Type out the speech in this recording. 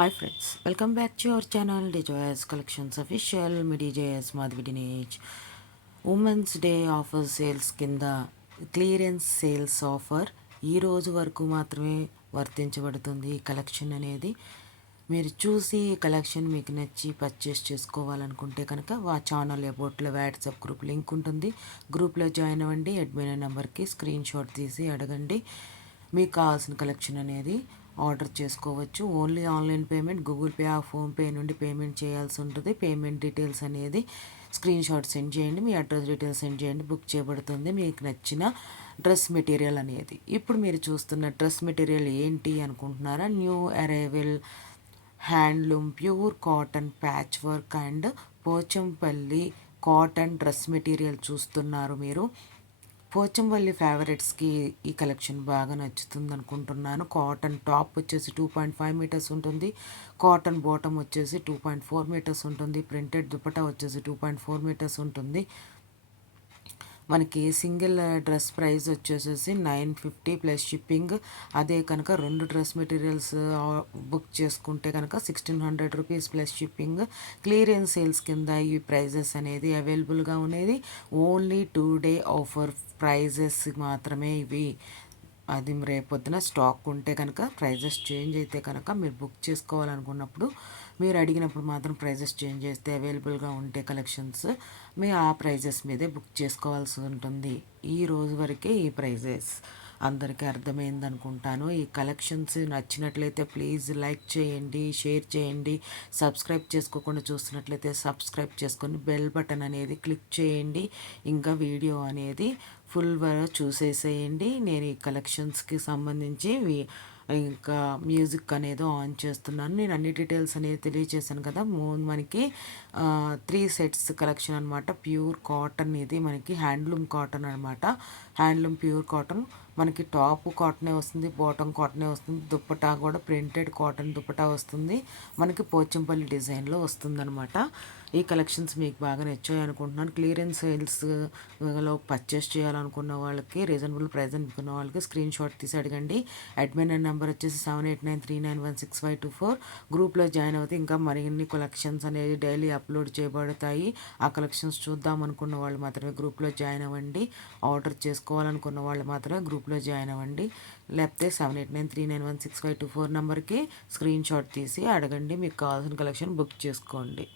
Hi friends, welcome back to our channel DJS Collections Official. Me DJS Madhavi Dinesh. Women's day offer sales కింద clearance sales offer ఈ రోజు వరకు మాత్రమే వర్తించబడుతుంది. ఈ కలెక్షన్ అనేది మీరు చూసి ఈ కలెక్షన్ మీకు నచ్చి పర్చేస్ చేసుకోవాలనుకుంటే కనుక ఛానల్ అబౌట్లో వాట్సాప్ గ్రూప్ లింక్ ఉంటుంది. గ్రూప్లో జాయిన్ అవ్వండి. అడ్మిన్ నెంబర్కి స్క్రీన్ షాట్ తీసి అడగండి. మీకు కావాల్సిన కలెక్షన్ అనేది ఆర్డర్ చేసుకోవచ్చు. Only online payment, Google pay PhonePe నుండి పేమెంట్ చేయాల్సి ఉంటుంది. పేమెంట్ డీటెయిల్స్ అనేది స్క్రీన్ షాట్ సెండ్ చేయండి. మీ అడ్రస్ డీటెయిల్స్ సెండ్ చేయండి. బుక్ చేయబడుతుంది మీకు నచ్చిన డ్రెస్ మెటీరియల్ అనేది. ఇప్పుడు మీరు చూస్తున్న డ్రెస్ మెటీరియల్ ఏంటి అనుకుంటున్నారా? New arrival handloom pure cotton patch work and Pochampally cotton dress material చూస్తున్నారు మీరు. పోచంపల్లి ఫేవరెట్స్కి ఈ కలెక్షన్ బాగా నచ్చుతుంది అనుకుంటున్నాను. కాటన్ టాప్ వచ్చేసి 2.5 మీటర్స్ ఉంటుంది. కాటన్ బాటమ్ వచ్చేసి 2.4 మీటర్స్ ఉంటుంది. ప్రింటెడ్ దుపట్టా వచ్చేసి 2.4 మీటర్స్ ఉంటుంది. మనకి సింగిల్ డ్రెస్ ప్రైస్ వచ్చేసేసి 950 ప్లస్ షిప్పింగ్. అదే కనుక రెండు డ్రెస్ మెటీరియల్స్ బుక్ చేసుకుంటే కనుక 1600 rupees plus shipping. Clearance sales కింద ఈ ప్రైజెస్ అనేది అవైలబుల్గా ఉండేది. ఓన్లీ 2 డే ఆఫర్ ప్రైజెస్ మాత్రమే ఇవి. అది రేపొద్దున స్టాక్ ఉంటే కనుక ప్రైజెస్ చేంజ్ అయితే కనుక మీరు బుక్ చేసుకోవాలనుకున్నప్పుడు మీరు అడిగినప్పుడు మాత్రం ప్రైజెస్ చేంజ్ చేస్తే అవైలబుల్గా ఉంటే కలెక్షన్స్ మీ ఆ ప్రైజెస్ మీదే బుక్ చేసుకోవాల్సి ఉంటుంది. ఈ రోజు వరకే ఈ ప్రైజెస్ అందరికీ అర్థమైంది అనుకుంటాను. ఈ కలెక్షన్స్ నచ్చినట్లయితే ప్లీజ్ లైక్ చేయండి, షేర్ చేయండి. సబ్స్క్రైబ్ చేసుకోకుండా చూస్తున్నట్లయితే సబ్స్క్రైబ్ చేసుకొని బెల్ బటన్ అనేది క్లిక్ చేయండి. ఇంకా వీడియో అనేది ఫుల్గా చూసేసేయండి. నేను ఈ కలెక్షన్స్కి సంబంధించి ఇంకా మ్యూజిక్ అనేది ఆన్ చేస్తున్నాను. నేను అన్ని డీటెయిల్స్ అనేది తెలియజేశాను కదా. మనకి 3 సెట్స్ కలెక్షన్ అనమాట. ప్యూర్ కాటన్, ఇది మనకి హ్యాండ్లూమ్ కాటన్ అనమాట. హ్యాండ్లూమ్ ప్యూర్ కాటన్ మనకి టాప్ కాటనే వస్తుంది, బాటమ్ కాటనే వస్తుంది. దుప్పటా కూడా ప్రింటెడ్ కాటన్ దుప్పటా వస్తుంది. మనకి పోచంపల్లి డిజైన్లో వస్తుంది అనమాట. ఈ కలెక్షన్స్ మీకు బాగా నచ్చాయి అనుకుంటున్నాను. క్లియరెన్స్ సేల్స్లో పర్చేస్ చేయాలనుకున్న వాళ్ళకి, రీజనబుల్ ప్రైస్ అనుకున్న వాళ్ళకి స్క్రీన్ షాట్ తీసి అడగండి. అడ్మిన్ నెంబర్ వచ్చేసి 7893916524. గ్రూప్లో జాయిన్ అవుతే ఇంకా మరిన్ని కలెక్షన్స్ అనేది డైలీ అప్లోడ్ చేయబడతాయి. ఆ కలెక్షన్స్ చూద్దాం అనుకున్న వాళ్ళు మాత్రమే గ్రూప్లో జాయిన్ అవ్వండి. ఆర్డర్ చేసుకోవాలనుకున్న వాళ్ళు మాత్రమే గ్రూప్లో జాయిన్ అవ్వండి. లేకపోతే 7893916524 నెంబర్కి స్క్రీన్ షాట్ తీసి అడగండి. మీకు కావాల్సిన కలెక్షన్ బుక్ చేసుకోండి.